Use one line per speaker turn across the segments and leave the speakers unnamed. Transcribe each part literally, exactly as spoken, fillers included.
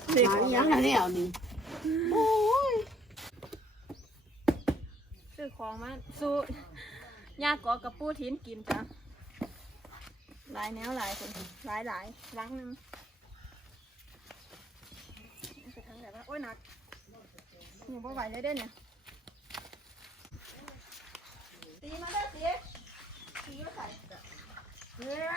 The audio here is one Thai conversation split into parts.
มาอย่างนั้นแล้วนี่โอ้ย
ซื้อของมาสู้ยากกอกระปูทิ้นกินจ้ะหลายแนวหลายคนหลายหลายรังหนึ่งไปทางไหนวะโอ้ยหนักหนูบ่ไหวเลยเด้เนี่ยตีมาเด้อตีตีมาใส่เนี่ย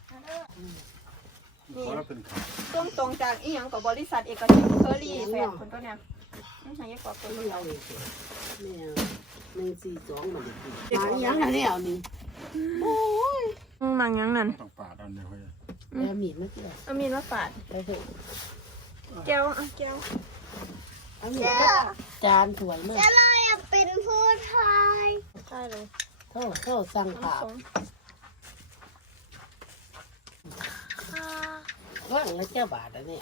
นี่ต้มตรงจากอีหยังกับบริษัทเอกชนเคอรี่แฟนคนตัวเนี้ยไม่ใช่ยักษ์กว่าคนเดียว
แม่หนึ่งสี่สองมันมาอย่างนั้นแล้วนี่โอ้ย
มังยังนั่น
ต้องปาดอันเดียวเลย
แล้วมีดมาเกี่ยว
เอามีดมาปาด
ไปเถอะ
แก้วอ่ะแก้ว
เอามีดจานสวยมาก
จะเราอยากเป็นผู้ไทย
ใช่เลย
โทษโทษสั่งผ่าว่างแล้วเจ้าบาทอันนี้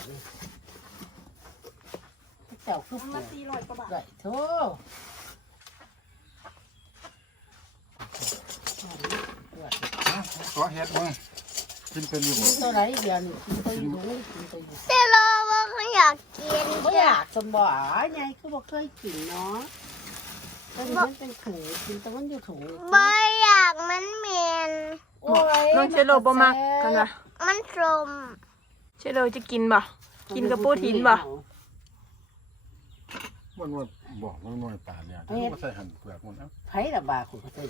เจ้าคือ
มาสี่ร้อยกว่าบาท
ไหลโทษ
ขอเฮ็ดมึงกินเป็นอยู่บ่
ตัวไหนเดียวนี่กินตัวอยู่กินตัวอยู่
จะเราว่าเขาอยากกิน
ไม่อยากสมบ่ไงคือบอกเคยกินเนาะตอนนี้มันเป็นถุงกินแต่มันอยู่ถุง
ไม่อยากมันเหม็น
น้องเชโลบ่มักกันนะ
มันสม
เชโลจะกินบ่กินกับปูทิ้นบ่
มันว่าบอกมันน้อยปาดเนี่ยที่ว่าใส่หั่นเปลือกมันเอ้า
ไผ่ละบาคุณเขาใส่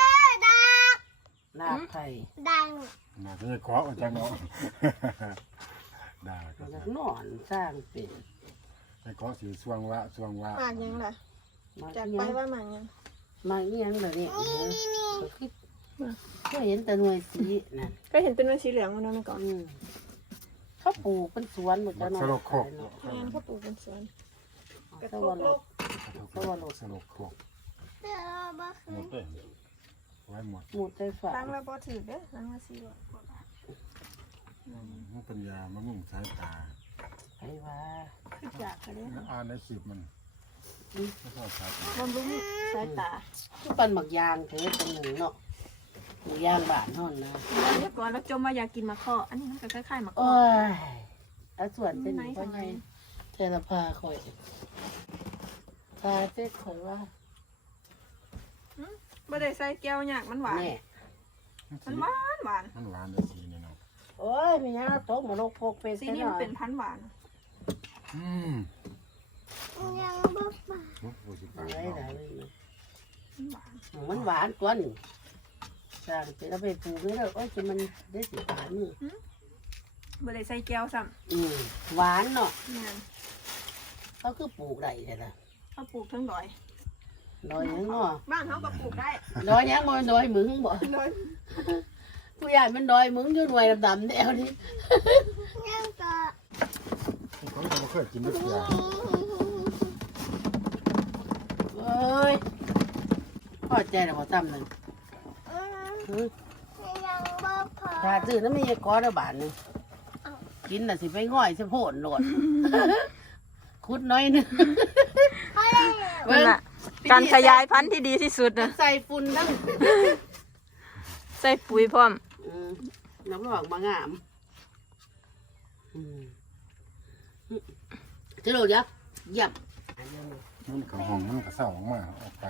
ลาบไผ่
ดัง
น่าจะขอเอาจังเนาะได้ก็
นอนสร้างเป็น
ไอ้ขอสิสวงวะสวงวะ
มากยังล่ะจากไปว่ามากยัง
มาเงี้ยงแบบนี้คือก็เห็นแต่หน่วยสีนั่น
ก็เห็นเป็นวันสีเหลืองมันนั่นก่อน
เขาปลูกเป็นสวนหมดแล้วเนาะ
สลกโคก
งานเขาปลูกเป็นสวน
กระโดดสวรรค์
สลกโคก
เดี๋ยวบ้าคื
หมดเลยไว้หมด
หมดใจฝา
ตั้งแล้วพอถือเด้อตั้งละสี่ร้อยกว่าบาท
มันเป็นยามะม่วงสายตา
ไอ้ว่า
คือจากเขาเลย
อ่านในคลิปมันไม่ชอบสายตา
บำรุงสายตา
ทุกปันหมักยางเถอะเป็นหนึ่งเนาะหมักยางบานห่อนนะ
เรียบร้อยแล้วจมมาอยากกินมะข้ออันนี้มันก็คล้ายๆมะข้อ
โอ้ยแล้วส่วนเป็นเพราะไงเทนพาคอยพาเจ๊คอยว่า
บ่ได้ใส่แก้วยากมันหวานมันหวานหวาน
มันหวานเลยสีนี่เนาะ
โอ้ยมีฮะโต๊ะมาโลกโพกเป็น
สีนี้มันเป็นพันหวาน
อืม
ยังบ้าป่า
อะไรไหนมันหวานตัวหนึ่งสั่งจะไปปลูกนี่แล้วโอ้ยจะมันได้สีหวานนี่
บ่ได้ใส่แก้วซ้
ำอืมหวานเนาะ
เนี่ย
เขาคือปลูกได้ใช่ไหม
เขาปลูกทั้งดอย
ดอยยังเนาะ
บ้านเขาก็ปลูกได้
ดอยยังบ่ดอยมึงบ่ผู้ใหญ่มันดอยมึงอยู่หน่วยดำๆแนวนี้
ยังก็
เขาไม่เคยกินด้วยกัน
เอ้ยพอใจแล้วพอซ้ำหนึ่ง
ยังบ้าพอ
ถ้าซื้อนั้นไม่ใช่ก้อนละบาทนึงกินน่ะสิไปง่อยสิโผล่โหลดคุดน้อยนึง
นั่นแหละการขยายพันธุ์ที่ดีที่สุดนะ
ใส่ฝุ่นทั้ง
ใส่ปุ๋ยพร้อม
น้ำหลอกมางามจะโดดยับยับ
มันเขาห้องมันก็เศร้าออกมาออกไป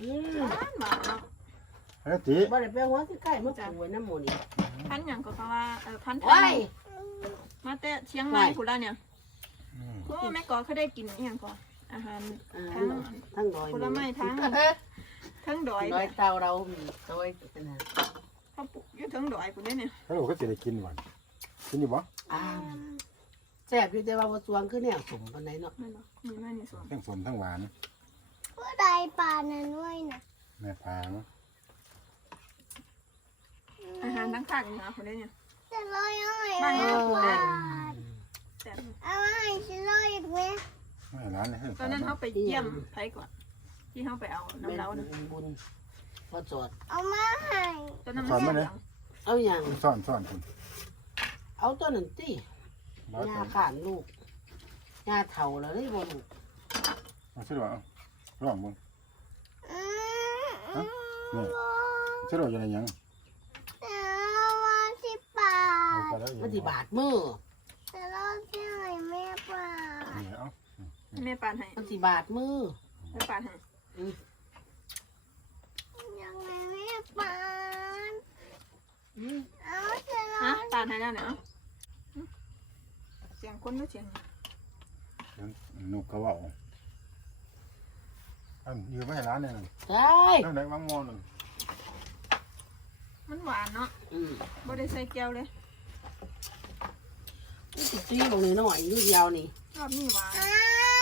เฮ้ยตี
บ่ได้ไปหัวสิใกล้มันป่วยน้ำหมูนี่
พันอย่างก็เพราะว่าเออพันไทยมาแต่เชียงใหม่กูแล้วเนี่ยโอ้แม่ก่อเขาได้กินอย่างก่อนอาหารทั้ง
ทั้งดอย
ผลไม้ทั้งทั้งดอย
ดอยเตาเรามีดอยเป็นไง
เขาปลูกอยู่ทั้งดอยกูได้เนี่ย
เขาบอกเขาจะได้กินวันกินอยู่บ่
แซ่บอยู่แต่ว่าบ่สวงคือแนวสมปานใดเนาะ
มีแม่นี่สวน
ทั้งสมทั้งหวาน
ผู้ใดปลานั่นด้วยนะ
แม่พาง
อาหารทั้งภาคเหนือคนได้เนี่ย
จะลอยยังไง
บ้านเขาปลูกได้
เอาไว้จะลอยอีกไหม
ไม่ร้านเลย
ตอนนั้นเขาไปเยี่ยมไผก่อนที่เขาไปเอาน้ำเล้านะ
บุญพอจอด
เอามาให้
ตอนนั้นมันเ
นี่ย
เอาอย่าง
ซ่อนซ่อนคุณ
เอาตัวหนึ่งตียาขานลูกยาเถาแล้วได้บน
มาช่วยว่าร้องมึงฮะนี่ช่วยยังไงยัง
วันที่บาท
วันที่บาทมือ
แต่เราที่ไหนแม่ปลา
แม่ปาดให้
มันสิบาดมือ
แม่ปาดให้
ยังไงไม่ปาน
อืม
เอาเสือล
ฮะ
อย
ปาดให้แล้วเนี่ยเสียงคนหรือเสียง
นุกเขาว่าอันยืมไม่ให้ร้านเนี่ยนึง
ได้
แล้วไหนวางมอนึง
มันหวานเนาะ
อืม
บ่ได้ใส่แก้วเลย
นี่สิจี้ลงนี่หน่อยนี่เดียวนี่
รอบนี้หวาน
อ่า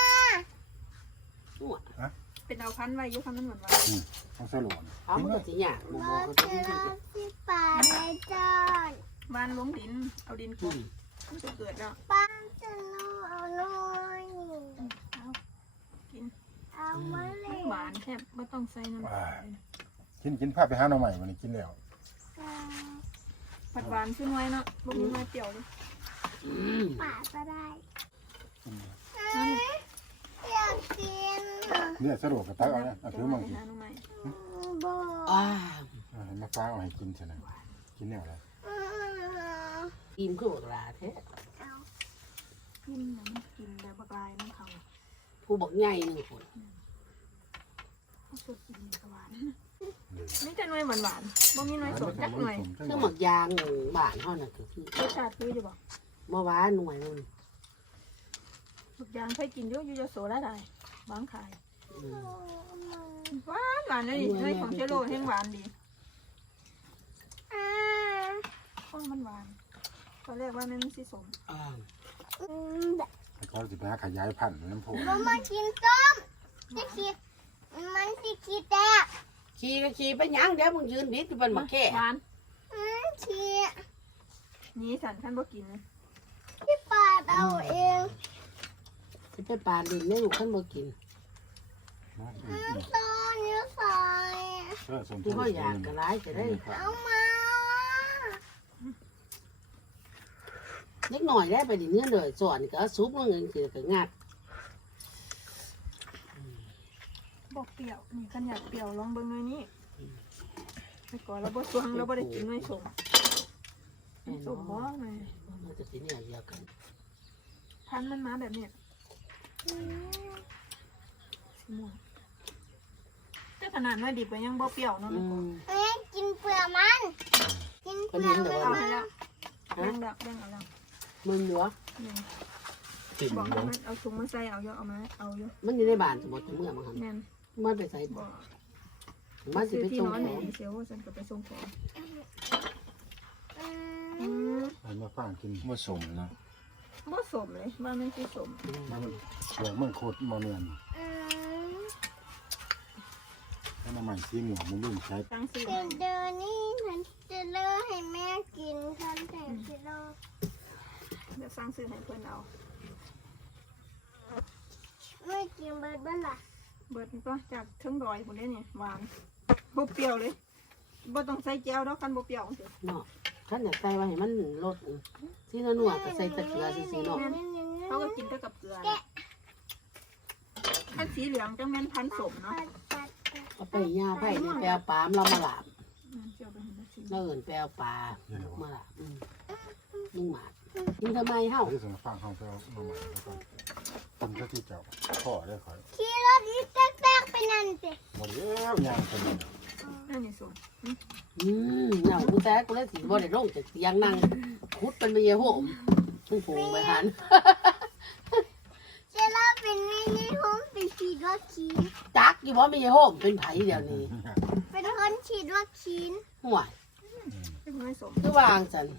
หัว
เป็นเอาพันไว้อยุคันมันหวานหวาน
ต้องสลวน
เอามันก็สิหยาบบ่
ร
บ่
ถ
ก็
เสื
ต้อง
อ
สิ
ลอยที่ป่าในจอน
บ้านลงดิน เอาดินก
อื
บ
ม
มันจะเกิดแล้ว
ป้าจะรอเอาลอย
เอากิน
เอามาเล
มัน
ย
หวานแค่ไม่ต้องใส่น้ำตาล
กินกินผ้าไปหาหน่อใหม่วันนี้กินแล้ว
ผัดหวานขึ้นไว้เนาะบ่มีไม้เปรี้ยวเลย
อืม
ป่าก็ได้
นั่น
อยากกิน
เนี่ยสะดวกกับตักเอาเนี่ยเอาถือมากิน
หาหน่อไม้
บอ
อ่า
เอามาฟ้าเอาให้กินใช่ไหมกินแล้วแล้ว
อิ่มคือบักหลาแท้
เอา
กินนะมันกินแบบบักลายน้ำเขา
ผู้บอกใหญ่หนึ่งคน
เขาสดกินนี่ก็หวานนี่แต่หน่วยหวานหวานๆบ่มีหน่วยสดจักหน่วย
คือหมักยางบ้านเฮาน่ะก็คือ
รสชาติคืออยู่บ่
เมื่อวานหน่วยนึง
ทุกอย่างเคยกินอยู่อยู่ยโสได้ได้บางขาย
อืม
หวานหวานเลยดิหน่วยของเชโลแห้งหวานดี
อ่า
โอ้ยมันหวานตอนแรกว่ามันสิสม
อ่า
อืมแบบ
เขาจะไปหาขยายพันธุ์น้ำโพ
บ่มากินส้มจะคิดมันสิคิดแตก
ขี่ก็ขี่ไปหยังเดี๋ยวมึงยืนบิดอยู่เป็นมาแค่
หวาน
อืมขี้
นี่สันท่านบ่กินนะ
ที่ป่าเอาเอง
จะไปปานดินไม่รู้ขั้นบ่กิน
อืมตอนนี้ใส่
เออสม
ที่ว่าอยากกระไรจะได้
เอามา
เล็กหน่อยได้ไปดิเนื้อเลยสอนก็ซุปลงเงินคือก็งัด
บอกเปรี้ยวนี่ขันอยากเปรี้ยวลองเบิ่งหน่อยนี่ไปก่อนเราบ่สวงเราบ่ได้กินหน่วยสมสมบ่แม่
มันจะเป็นอย่างเดียวกัน
พันธุ์มันมาแบบเนี้ย
อืม
สีม่วงแต่ขนาดหน่วยดิบก็ยังบ่เปรี้ยวเนาะ
อื
แม่ก่อน
ม
เอ้ยกินเปลือกมัน กินเปลือกมัน
เอาให้แล้วแบ่งแล้วแบ่งเอาแล้ว
มันเหลือ
นี่
ติ่ม
บอก
ล
ให้
ง
มันเอาถุงมาใส่เอาเยอะเอามาเอาเยอะ
มันอยู่ในบ้านสมมติเมื่อมันหัน
แม่น
มันไปใส่
บ่
มันจะ
ซื้อ
ไป
ที่
ส่ง
นอน
ข
นี่
อง
เซลล์ฉันก็ไปส่งของ
อื
อื
ม
ม
ให้มาฟังกิน
ผสมเนาะ
บ่สมเลยว่ามันสิสม
มันเปลือกมันโคตรมาเนียน
อืม
แล้วน้ำมันสีหม่วงมันรุ่นใช้
ตั้งซื้อ
เดี๋ยวเดี๋ยวนี้ฉันจะเลิกให้แม่กินฉันแต่จะเลิก
เดี๋ยวสร้างซื้อให้เพิ่นเอา
ไม่กินเบิร์ดบ้านล่ะ
เบิดก็จากเทิงดอยพุ่นเด้นี่หวานบ่เปรี้ยวเลยบ่ต้องใส่แก้วดอกคันบ่เปรี้ยวจังซี่
เนาะขั้นอยากใส่ไว้ให้มันลดที่นัวๆก็ใส่ตะเกียบซื่อๆเนาะ
เขาก็กินแต่กับเกลือนะอันสีเหลืองจังแม่นพันธุ์สมเนาะ
เอาไปย่าไผ่เนี่ยไปเอาปลามเรามาหลาบ
อืมเจียวไปเห็นแล้วสิ
เราเอินไปเอาปลา
เดี๋ยว
มาหลาบอืมนุ่งหมาดกินทำไมเฮ้า
ที่สมฟังเขาไปเอาหน่อใหม่แล้วก็คนก็ที่เจ้าพ่อได้ขอย
ขี่รถนี่แตกๆไปนั่นสิ
หมดแล้วยางคนนี้
นั่นนี่สม
อืมเน่ากูแท้กูเลยสิบ่ได้ลงจากเตียงนั่งคุดเป็นเมียโหมพุ่งผงไปหัน
จะเลิกเป็นไม่ได้ห้องเป็นฉีดวัคซีน
จักอยู่บ่มีโหมเป็นไผเดี๋ยวนี้
เป็นคนฉีดวัคซีน
ห่วย
เป็นน้อยสม
คือวางสัน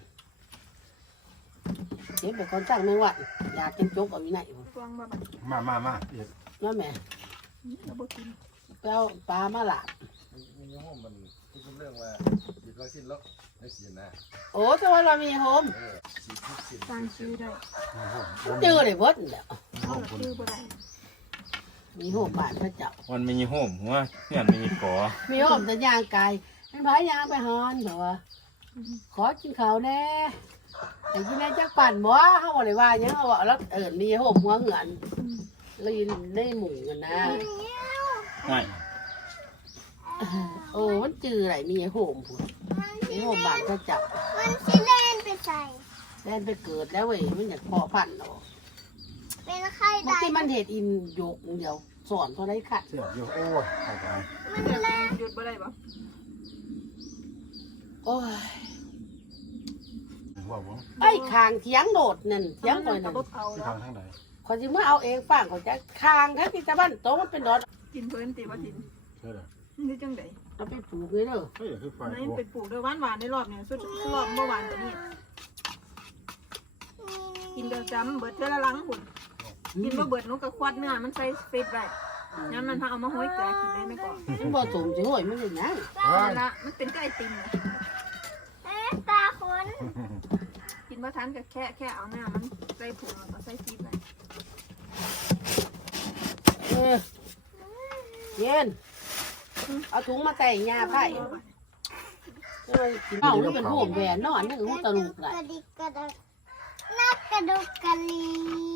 เจ็บแบบคนจ้างไม่ไหวอยากกินโจ๊กเอาอยู่ไหนบ่
ฟองบ่บัด
มามามาเอ็ด
แล้วแม่
แล้วบ่กิน
ไปเอาปลามาหลาบ
มีห้องมันพูดเรื่องว่าฉีดวัคซีนแล้วไม่ฉีดนะ
โอ้แต่ว่าเรามีโฮม
เออฉีดทุกฉีด
สร้างชื่อได้
เจอเลยเบิดแล้ว
เอาละชื่อบ่ได้
มีโฮมบ้านพระเจ้า
มันมีโฮมหัวเพื่อนมีก่อ
มีโฮมแต่ย่างกายเป็นพายยางไปหอนเถอะว่าขอกินข้าวแน่ไอ้ที่แม่จักปั่นบ่เขาบอกเลยว่าหยังเขาบอกแล้วเอิญมีโฮมหัวเหงือนเราอยู่ในหมู่กันนะ
ง่าย
โอ้มันจืออะไรมีโฮมพุ่นมีโฮมบ้านพระเจ้า
มันสิเล่นไปใส่
แล่นไปเกิดแล้วเว้ยมันอยากพอพันธุ์เนาะ
เป็นไข้
บางทีมันเห็ดอินโยกเดียวสอนเท่าไรค่ะ
เสียบอยู่โอ้ยเข้าไป
หยุดบ่ได้บ่
โอ้ย
ถึงว่าผม
ไอ้คางเทียงโดดนั่นเทียงโดด
กั
นั่
บ
น
รถเอา
ที่
แล้ว
ทางทางไหน
ขอจิเมื่อเอาเองฟังเขาจะคางทั้งที่ตะวันโตมันเป็นดอด
กินเพิ่นติว่ากิน
ใช่เหรอ
นี่จังได๋
เอาไปปลูกเลยเด้อ
เฮ้ยคือไฟ
ไหน
โอ้
ไปปลูกด้วยหวานๆในรอบเนี่ยสุดรอบเมื่อวานกว่านี้กินเดือดจำเบิดเท่าละลังหุ่นกินบ่เบิดหนูก็ควดเนื้อมันใส่เฟซไว้งั้นมันถ้าเอามาห้อยแกะกินได้ไหมก่อน
มันบ่สมจะห่วยมันเป็นหยัง
เฮ้ย
ละมันเป็นก็ไอติมนะ
เอ๊ะตาคน
กินบ่ทันก็แค่แค่เอาหน้ามันใส่ถุงแล้วก็ใส่ฟีดไว้
เออเย็นเอาถุงมาใส่ยาไผ่เอ้ยกินเมาหรือเป็นห่วงแหวนนอนนึกว่าตะลุกไหล
กระดิกกระดักนักกระดุกกระลี